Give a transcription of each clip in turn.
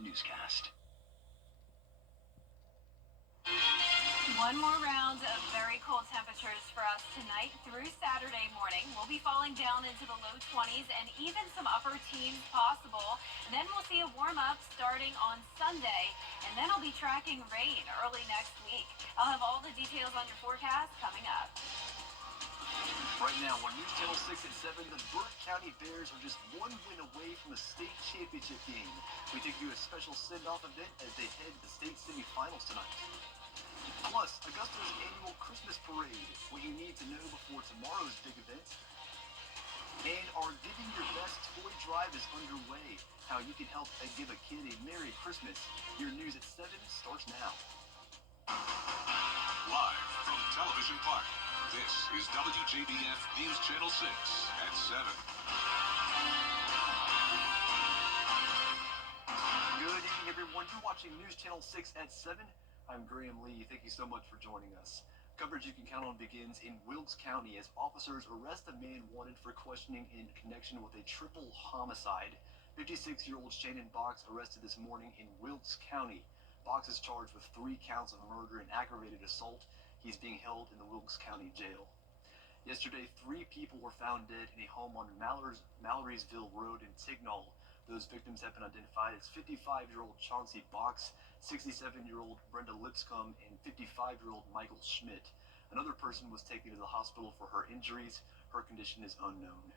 News newscast. One more round of very cold temperatures for us tonight through Saturday morning. We'll be falling down into the low 20s and even some upper teens possible. Then we'll see a warm up starting on Sunday, and then I'll be tracking rain early next week. I'll have all the details on your forecast coming up. Right now on News Channel 6 at 7, the Burke County Bears are just one win away from the state championship game. We take you a special send-off event as they head to the state semifinals tonight. Plus, Augusta's annual Christmas parade, what you need to know before tomorrow's big event. And our Giving Your Best toy drive is underway. How you can help give a kid a Merry Christmas. Your news at 7 starts now. Live from Television Park, this is WJBF News Channel 6 at 7. Good evening, everyone. You're watching News Channel 6 at 7. I'm Graham Lee. Thank you so much for joining us. Coverage you can count on begins in Wilkes County as officers arrest a man wanted for questioning in connection with a triple homicide. 56-year-old Shannon Box arrested this morning in Wilkes County. Box is charged with 3 counts of murder and aggravated assault. He's being held in the Wilkes County Jail. Yesterday, 3 people were found dead in a home on Mallory'sville Road in Tignall. Those victims have been identified as 55-year-old Chauncey Box, 67-year-old Brenda Lipscomb, and 55-year-old Michael Schmidt. Another person was taken to the hospital for her injuries. Her condition is unknown.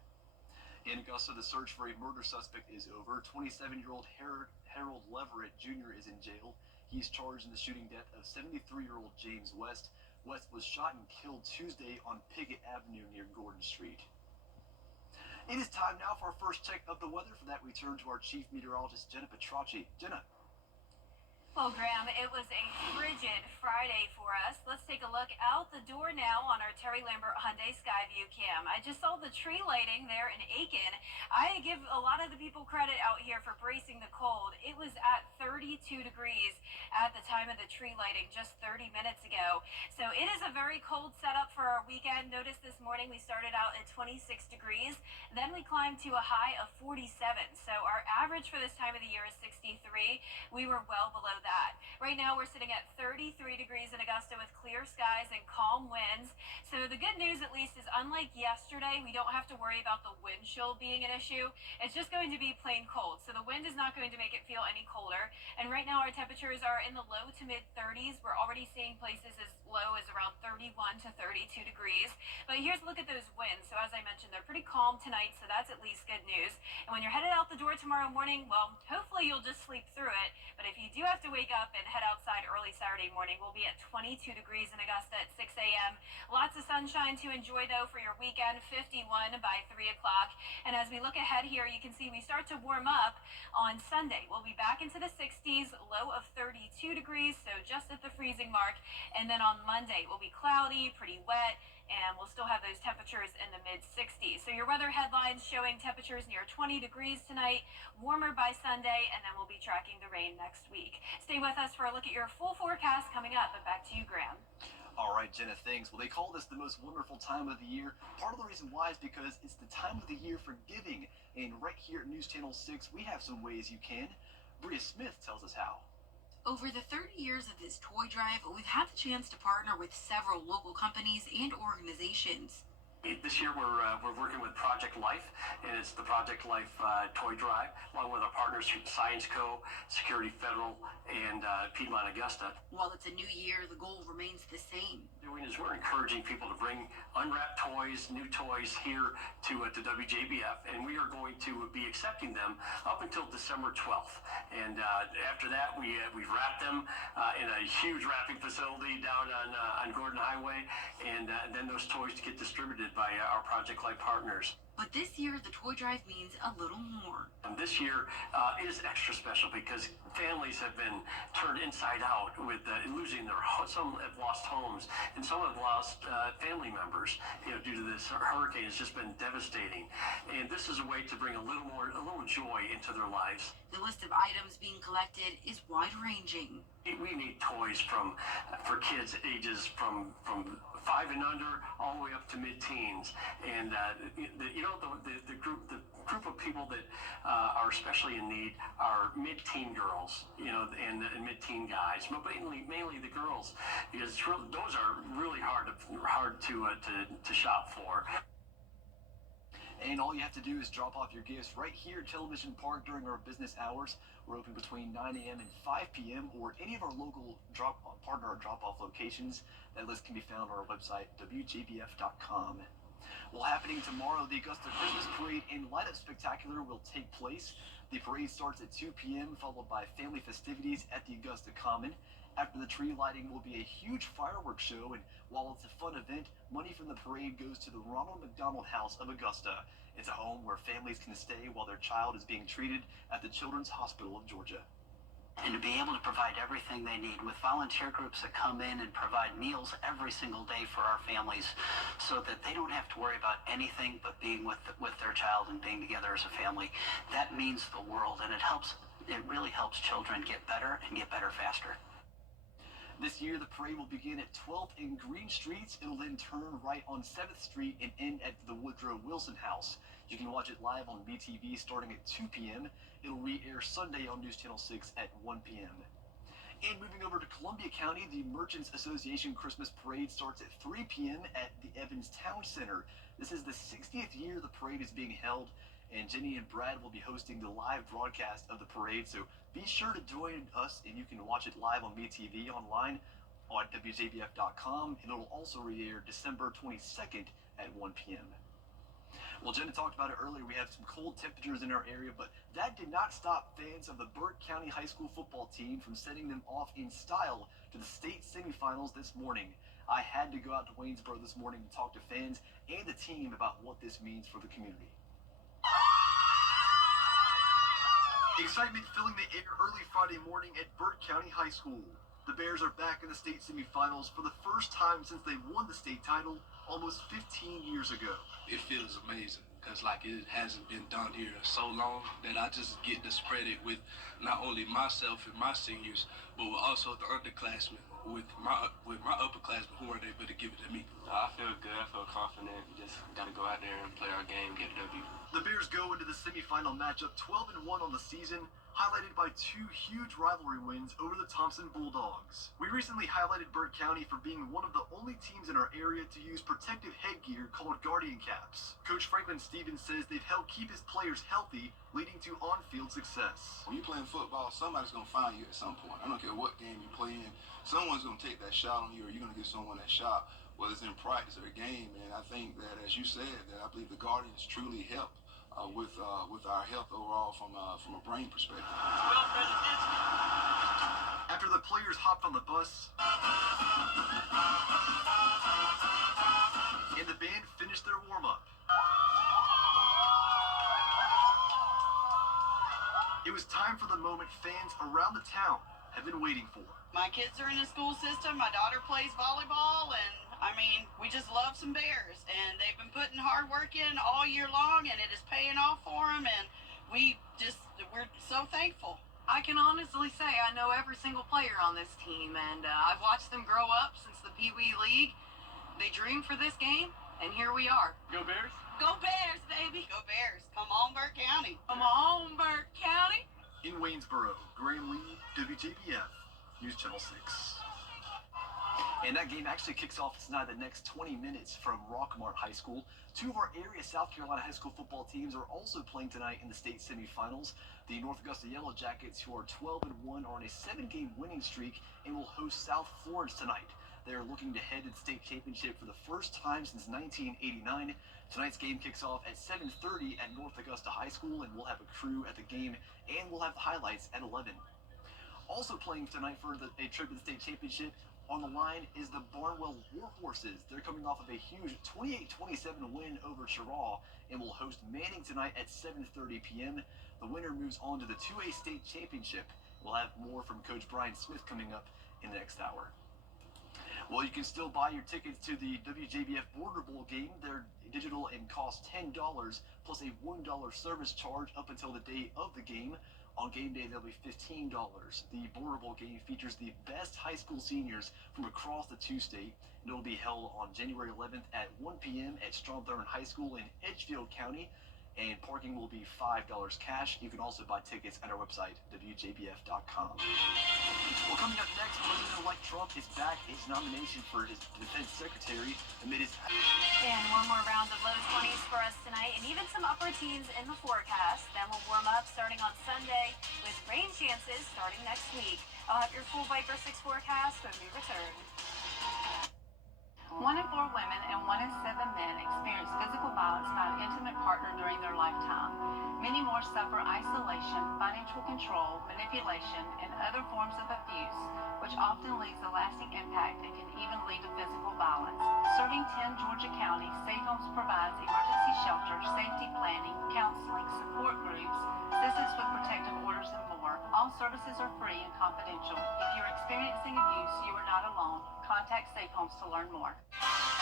In Augusta, the search for a murder suspect is over. 27-year-old Harold Leverett Jr. is in jail. He's charged in the shooting death of 73-year-old James West. West was shot and killed Tuesday on Piggott Avenue near Gordon Street. It is time now for our first check of the weather. For that, we turn to our chief meteorologist, Jenna Petracci. Jenna. Well, Graham, it was a frigid Friday for us. Let's take a look out the door now on our Terry Lambert Hyundai Skyview cam. I just saw the tree lighting there in Aiken. I give a lot of the people credit out here for bracing the cold. It was at 32 degrees at the time of the tree lighting just 30 minutes ago. So it is a very cold setup for our weekend. Notice this morning we started out at 26 degrees. Then we climbed to a high of 47. So our average for this time of the year is 63. We were well below that. Right now we're sitting at 33 degrees in Augusta with clear skies and calm winds. So the good news at least is unlike yesterday, we don't have to worry about the wind chill being an issue. It's just going to be plain cold. So the wind is not going to make it feel any colder. And right now our temperatures are in the low to mid 30s. We're already seeing places as low as around 31 to 32 degrees. But here's a look at those winds. So as I mentioned, they're pretty calm tonight, so that's at least good news. And when you're headed out the door tomorrow morning, well, hopefully you'll just sleep through it. But if you do have to wake up and head outside early Saturday morning, we'll be at 22 degrees in Augusta at 6 a.m. Lots of sunshine to enjoy, though, for your weekend, 51 by 3 o'clock. And as we look ahead here, you can see we start to warm up on Sunday. We'll be back into the 60s, low of 32 degrees, so just at the freezing mark. And then on Monday, we'll be cloudy, pretty wet, and we'll still have those temperatures in the mid-60s. So your weather headlines showing temperatures near 20 degrees tonight, warmer by Sunday, and then we'll be tracking the rain next week. Stay with us for a look at your full forecast coming up, and back to you, Graham. All right, Jenna, thanks. Well, they call this the most wonderful time of the year. Part of the reason why is because it's the time of the year for giving. And right here at News Channel 6, we have some ways you can. Bria Smith tells us how. Over the 30 years of this toy drive, we've had the chance to partner with several local companies and organizations. This year we're working with Project Life, and it's the Project Life toy drive, along with our partners from Science Co., Security Federal, and Piedmont Augusta. While it's a new year, the goal remains the same. We're encouraging people to bring unwrapped toys, new toys here to WJBF, and we are going to be accepting them up until December 12th. And after that, we've wrapped them in a huge wrapping facility down on Gordon Highway, and then those toys to get distributed by our Project Life partners. But this year, the toy drive means a little more. And this year is extra special because families have been turned inside out with losing their homes. Some have lost homes, and some have lost family members, due to this hurricane. It's just been devastating. And this is a way to bring a little joy into their lives. The list of items being collected is wide-ranging. We need toys for kids ages from 5 and under all the way up to mid-teens. And the group of people that are especially in need are mid-teen girls, and mid-teen guys, but mainly the girls, because those are really hard to shop for. And all you have to do is drop off your gifts right here at Television Park during our business hours. We're open between 9 a.m. and 5 p.m. or any of our local partner or drop-off locations. That list can be found on our website, WJBF.com. Well, happening tomorrow, the Augusta Christmas Parade and Light Up Spectacular will take place. The parade starts at 2 p.m., followed by family festivities at the Augusta Common. After the tree lighting will be a huge fireworks show, and while it's a fun event, money from the parade goes to the Ronald McDonald House of Augusta. It's a home where families can stay while their child is being treated at the Children's Hospital of Georgia. And to be able to provide everything they need with volunteer groups that come in and provide meals every single day for our families so that they don't have to worry about anything but being with their child and being together as a family, that means the world, and it really helps children get better and get better faster. This year, the parade will begin at 12th and Green Streets. It'll then turn right on 7th Street and end at the Woodrow Wilson House. You can watch it live on BTV starting at 2 p.m. It'll re-air Sunday on News Channel 6 at 1 p.m. And moving over to Columbia County, the Merchants Association Christmas Parade starts at 3 p.m. at the Evans Town Center. This is the 60th year the parade is being held, and Jenny and Brad will be hosting the live broadcast of the parade, so be sure to join us, and you can watch it live on BTV online on WJBF.com, and it'll also re-air December 22nd at 1 p.m. Well, Jenna talked about it earlier. We have some cold temperatures in our area, but that did not stop fans of the Burke County High School football team from sending them off in style to the state semifinals this morning. I had to go out to Waynesboro this morning to talk to fans and the team about what this means for the community. Excitement filling the air early Friday morning at Burke County High School. The Bears are back in the state semifinals for the first time since they won the state title almost 15 years ago. It feels amazing because it hasn't been done here so long that I just get to spread it with not only myself and my seniors, but with also the underclassmen, with my upperclassmen who weren't able to give it to me. I feel good. I feel confident. We just got to go out there and play our game, get a W. The Bears go into the semifinal matchup 12-1 on the season, highlighted by two huge rivalry wins over the Thompson Bulldogs. We recently highlighted Burke County for being one of the only teams in our area to use protective headgear called Guardian Caps. Coach Franklin Stevens says they've helped keep his players healthy, leading to on-field success. When you're playing football, somebody's going to find you at some point. I don't care what game you play in. Someone's going to take that shot on you, or you're going to get someone that shot, whether it's in practice or a game. And I think that, as you said, that I believe the Guardians truly help with our health overall from a brain perspective. After the players hopped on the bus and the band finished their warm-up, it was time for the moment fans around the town have been waiting for. My kids are in the school system. My daughter plays volleyball, and we just love some Bears, and they've been putting hard work in all year long, and it is paying off for them, and we're so thankful. I can honestly say I know every single player on this team, and I've watched them grow up since the Pee Wee League. They dreamed for this game, and here we are. Go Bears! Go Bears, baby! Go Bears! Come on, Burke County! Come on, Burke County! In Waynesboro, Graham Lee, WJBF, News Channel 6. And that game actually kicks off tonight, the next 20 minutes from Rockmart High School. Two of our area South Carolina high school football teams are also playing tonight in the state semifinals. The North Augusta Yellow Jackets, who are 12-1, are on a 7-game winning streak and will host South Florence tonight. They are looking to head to the state championship for the first time since 1989. Tonight's game kicks off at 7:30 at North Augusta High School, and we'll have a crew at the game, and we'll have the highlights at 11. Also playing tonight for a trip to the state championship on the line is the Barnwell Warhorses. They're coming off of a huge 28-27 win over Cheraw and will host Manning tonight at 7:30 p.m. The winner moves on to the 2A state championship. We'll have more from Coach Brian Smith coming up in the next hour. Well, you can still buy your tickets to the WJBF Border Bowl game. They're digital and cost $10 plus a $1 service charge up until the day of the game. On game day, they'll be $15. The Border Bowl game features the best high school seniors from across the two-state, and it'll be held on January 11th at 1 p.m. at Strom Thurmond High School in Edgefield County. and parking will be $5 cash. You can also buy tickets at our website, WJBF.com. Well, coming up next, President-elect Trump is back his nomination for his defense secretary amid his... And one more round of low 20s for us tonight, and even some upper teens in the forecast. Then we'll warm up starting on Sunday with rain chances starting next week. I'll have your full Viper 6 forecast when we return. 1 in 4 women and 1 in 7 men experience physical violence by an intimate partner during their lifetime. Many more suffer isolation, financial control, manipulation, and other forms of abuse, which often leaves a lasting impact and can even lead to physical violence. Serving 10 Georgia counties, Safe Homes provides emergency shelter, safety planning, counseling, support groups, assistance with protective orders, and more. All services are free and confidential. If you're experiencing abuse, you are not alone. Contact Safe Homes to learn more.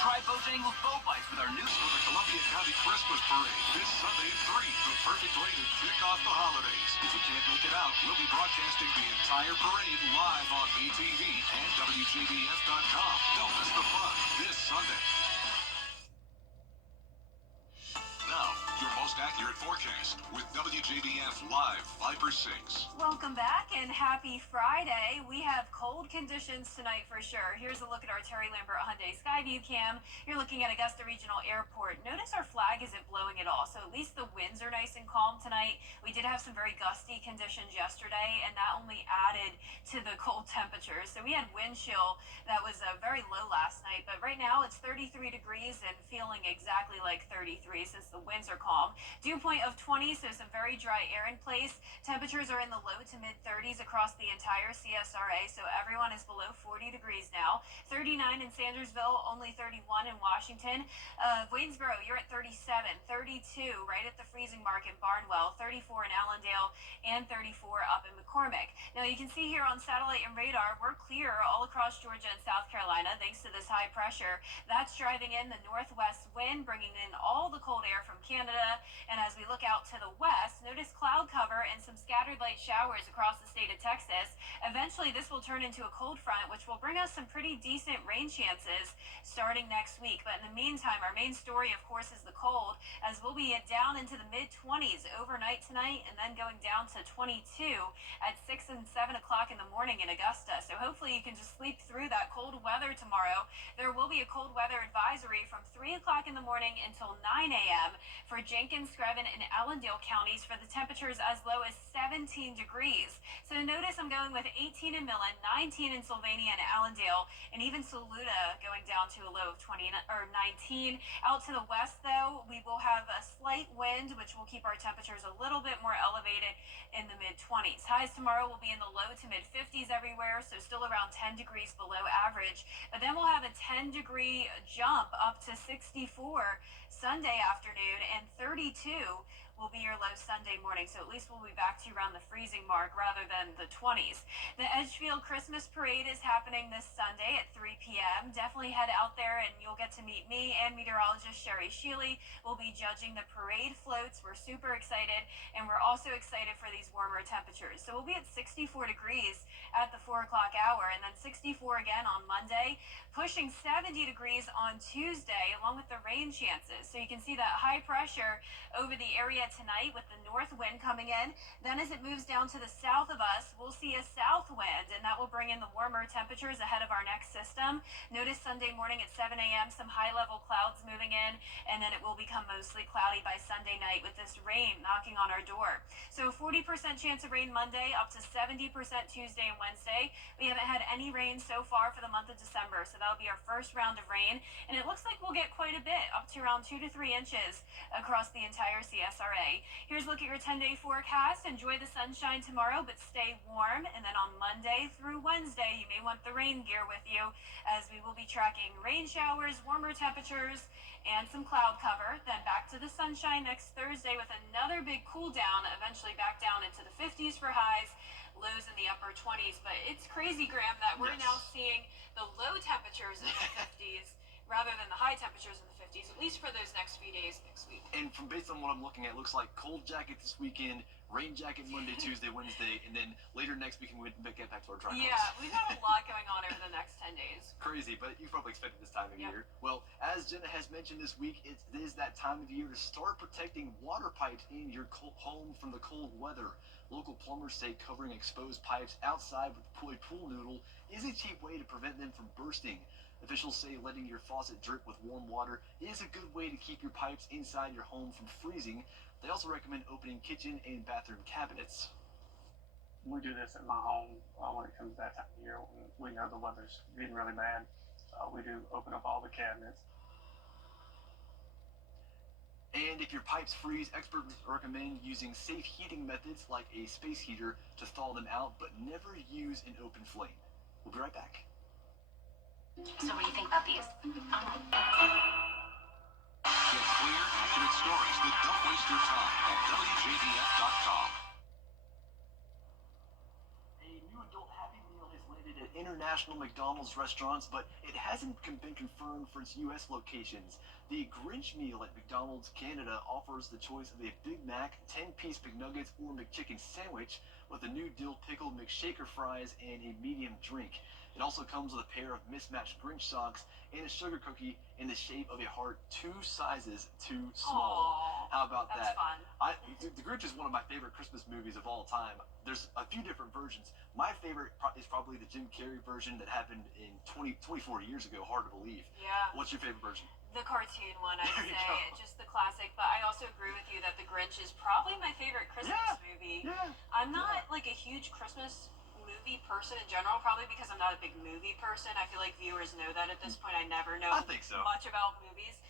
Try Bojangles Bow Bites with our new for the Columbia County Christmas Parade this Sunday at 3. The perfect way to kick off the holidays. If you can't make it out, we'll be broadcasting the entire parade live on ATV and WJBF.com. Don't miss the fun this Sunday. Now, your most accurate forecast with WJBF Live Viper 6. Welcome back and happy Friday. We have cold conditions tonight for sure. Here's a look at our Terry Lambert Hyundai Skyview cam. You're looking at Augusta Regional Airport. Notice our flag isn't blowing at all, so at least the winds are nice and calm tonight. We did have some very gusty conditions yesterday, and that only added to the cold temperatures. So we had wind chill that was very low last night, but right now it's 33 degrees and feeling exactly like 33 since the winds are calm. Dew point of 20, so some very dry air in place. Temperatures are in the low to mid 30s across the entire CSRA, so everyone is below 40 degrees now. 39 in Sandersville, only 31 in Washington. Waynesboro, you're at 37, 32 right at the freezing mark in Barnwell, 34 in Allendale, and 34 up in McCormick. Now you can see here on satellite and radar, we're clear all across Georgia and South Carolina thanks to this high pressure. That's driving in the northwest wind, bringing in all the cold air from Canada. And as we look out to the west, notice cloud cover and some scattered light showers across the state of Texas. Eventually, this will turn into a cold front, which will bring us some pretty decent rain chances starting next week. But in the meantime, our main story, of course, is the cold, as we'll be down into the mid-20s overnight tonight and then going down to 22 at 6 and 7 o'clock in the morning in Augusta. So hopefully you can just sleep through that cold weather tomorrow. There will be a cold weather advisory from 3 o'clock in the morning until 9 a.m. for Jenkins, Screven, and Allendale counties for the temperatures as low as 17 degrees. So notice I'm going with 18 in Millen, 19 in Sylvania and Allendale, and even Saluda going down to a low of 19. Out to the west, though, we will have a slight wind, which will keep our temperatures a little bit more elevated in the mid-20s. Highs tomorrow will be in the low to mid-50s everywhere, so still around 10 degrees below average. But then we'll have a 10-degree jump up to 64 Sunday afternoon, and 32 will be your low Sunday morning, so at least we'll be back to around the freezing mark rather than the 20s. The Edgefield Christmas Parade is happening this Sunday at 3 p.m. Definitely head out there and you'll get to meet me and meteorologist Sherry Shealy. We'll be judging the parade floats. We're super excited, and we're also excited for these warmer temperatures. So we'll be at 64 degrees at the 4 o'clock hour, and then 64 again on Monday, pushing 70 degrees on Tuesday, along with the rain chances. So you can see that high pressure over the area tonight with the north wind coming in. Then as it moves down to the south of us, we'll see a south wind, and that will bring in the warmer temperatures ahead of our next system. Notice Sunday morning at 7 a.m. some high-level clouds moving in, and then it will become mostly cloudy by Sunday night with this rain knocking on our door. So 40% chance of rain Monday, up to 70% Tuesday and Wednesday. We haven't had any rain so far for the month of December, so that'll be our first round of rain, and it looks like we'll get quite a bit, up to around 2 to 3 inches across the entire CSRA. Here's a look at your 10-day forecast. Enjoy the sunshine tomorrow, but stay warm. And then on Monday through Wednesday, you may want the rain gear with you, as we will be tracking rain showers, warmer temperatures, and some cloud cover. Then back to the sunshine next Thursday with another big cool down, eventually back down into the 50s for highs, lows in the upper 20s. But it's crazy, Graham, that we're now seeing the low temperatures in the 50s rather than the high temperatures in the 50s, at least for those next few days next week. And from based on what I'm looking at, it looks like cold jacket this weekend, Rain jacket Monday, Tuesday, Wednesday, and then later next week we get back to our dry course. Yeah, we've got a lot going on over the next 10 days. Crazy, but you probably expected this time of year. Well, as Jenna has mentioned this week, it is that time of year to start protecting water pipes in your home from the cold weather. Local plumbers say covering exposed pipes outside with a pool noodle is a cheap way to prevent them from bursting. Officials say letting your faucet drip with warm water is a good way to keep your pipes inside your home from freezing. They also recommend opening kitchen and bathroom cabinets. We do this at my home when it comes to that time of year when we know the weather's getting really bad. We do open up all the cabinets. And if your pipes freeze, experts recommend using safe heating methods like a space heater to thaw them out, but never use an open flame. We'll be right back. So what do you think about these? Get clear, accurate stories that don't waste your time at WJBF.com. A new adult Happy Meal has landed at international McDonald's restaurants, but it hasn't been confirmed for its U.S. locations. The Grinch meal at McDonald's Canada offers the choice of a Big Mac, 10-piece McNuggets, or McChicken sandwich with a new dill pickle McShaker fries and a medium drink. It also comes with a pair of mismatched Grinch socks and a sugar cookie in the shape of a heart, 2 sizes too small. Aww, how about that's that? Fun. The Grinch is one of my favorite Christmas movies of all time. There's a few different versions. My favorite is probably the Jim Carrey version that happened in 24 years ago. Hard to believe. Yeah. What's your favorite version? The cartoon one, I'd There you say. go. Just the classic. But I also agree with you that The Grinch is probably my favorite Christmas movie. Yeah. I'm not like a huge Christmas movie person in general, probably because I'm not a big movie person. I feel like viewers know that at this point. I never know I think so. much about movies.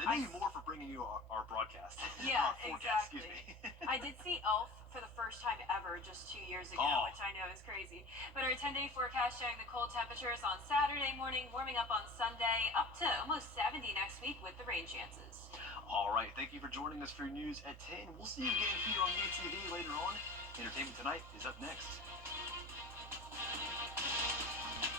They know you more for bringing you our broadcast. Yeah, our forecast, exactly. Excuse me. I did see Elf for the first time ever just 2 years ago, Oh. which I know is crazy. But our 10-day forecast showing the cold temperatures on Saturday morning, warming up on Sunday, up to almost 70 next week with the rain chances. All right, thank you for joining us for your news at 10. We'll see you again here on UTV later on. Entertainment Tonight is up next.